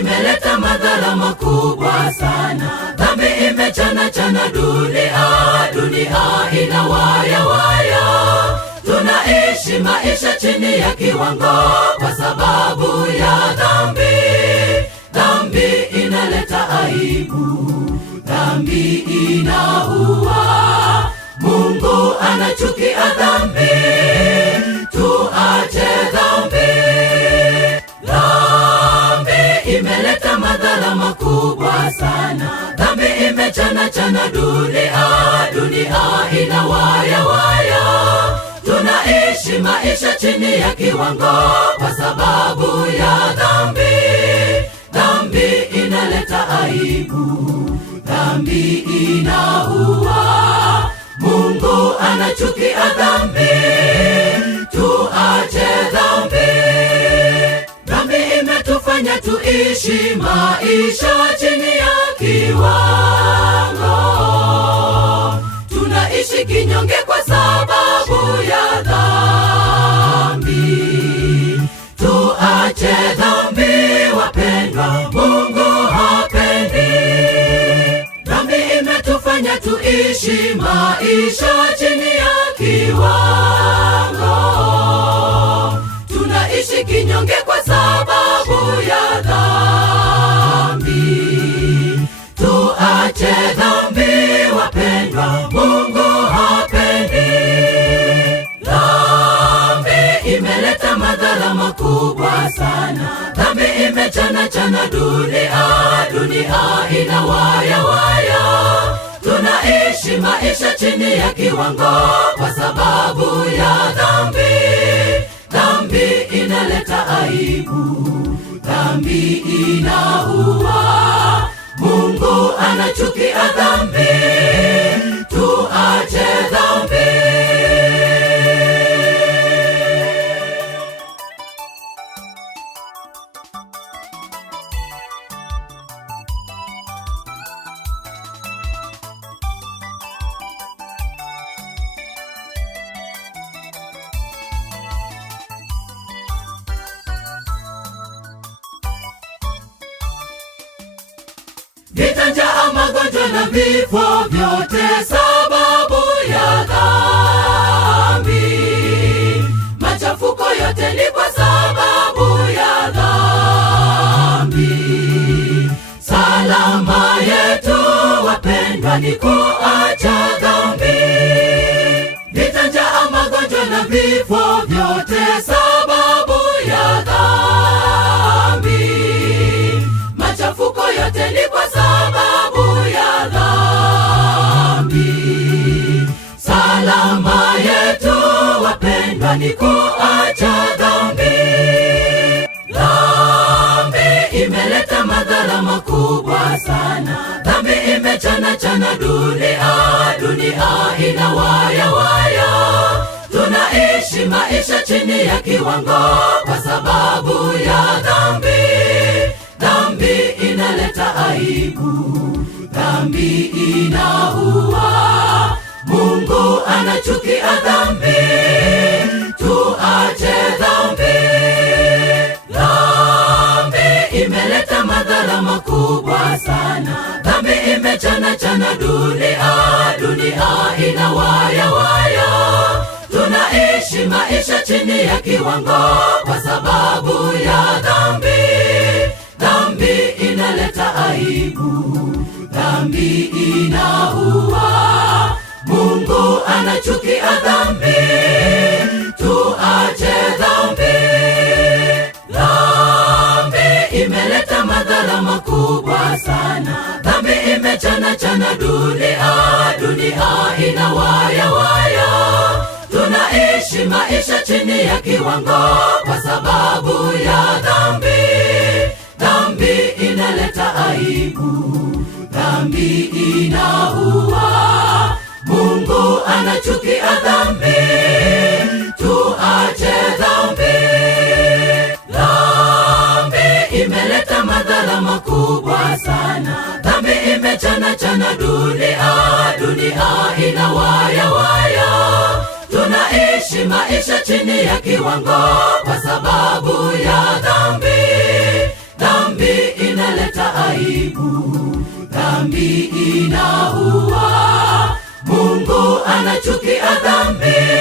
imeleta madhara makubwa sana. Dhambi imechana dunia ina waya. Tunaishi maisha chini ya kiwango kwa sababu ya dhambi. Dhambi inaleta aibu, dhambi inaua. Mungu anachukia dhambi, tuache dhambi. Dhambi imeleta madhara makubwa sana. Dhambi imechana dunia ina waya. Tunaishi maisha chini ya kiwango kwa sababu ya dhambi. Dhambi inaleta aibu, dhambi inaua. Mungu anachukia dhambi, tuache dhambi. Dhambi imetufanya tuishi maisha chini ya kiwango. Tunaishi kinyonge kwa sababu ya dhambi. Tuache dhambi wapendwa, Mungu hapendi. Dhambi imetufanya tuishi maisha chini ya kiwango. Tunaishi kinyonge kwa sababu ya dhambi. Tuache dhambi wapendwa, Mungu hapendi. Dhambi imeleta madhara makubwa sana. Dhambi imechana dunia ina waya. Tunaishi maisha chini ya kiwango kwa sababu ya dhambi. Dhambi inaleta aibu, dhambi inaua. Mungu anachukia dhambi, tuache dhambi. Vita, njaa, magonjwa na vifo, vyote sababu ya dhambi. Machafuko yote ni kwa sababu ya dhambi. Salama yetu wapendwa ni kuacha dhambi. Vita, njaa, magonjwa na vifo, vyote sababu ya dhambi. Machafuko yote ni kwa sababu ya dhambi. Salama yetu wapendwa ni kuacha dhambi. Dhambi imeleta madhara makubwa sana. Dhambi imechana dunia ina waya. Tunaishi maisha chini ya kiwango kwa sababu ya dhambi. Dhambi inaleta aibu, dhambi inaua. Mungu anachukia dhambi, tuache dhambi. Dhambi imeleta madhara makubwa sana. Dhambi imechana dunia ina waya. Tunaishi maisha chini ya kiwango kwa sababu ya dhambi. Dhambi inaleta aibu, dhambi inaua. Mungu anachukia dhambi, tuache dhambi. Dhambi imeleta madhara makubwa sana. Dhambi imechana dunia ina waya. Tunaishi maisha chini ya kiwango kwa sababu ya dhambi. Dhambi inaleta aibu, dhambi inaua. Mungu anachukia dhambi, tuache dhambi. Dhambi imeleta madhara makubwa sana. Dhambi imechana dunia ina waya. Tunaishi maisha chini ya kiwango kwa sababu ya dhambi. Dhambi aibu. Dhambi inaua, Mungu anachukia dhambi.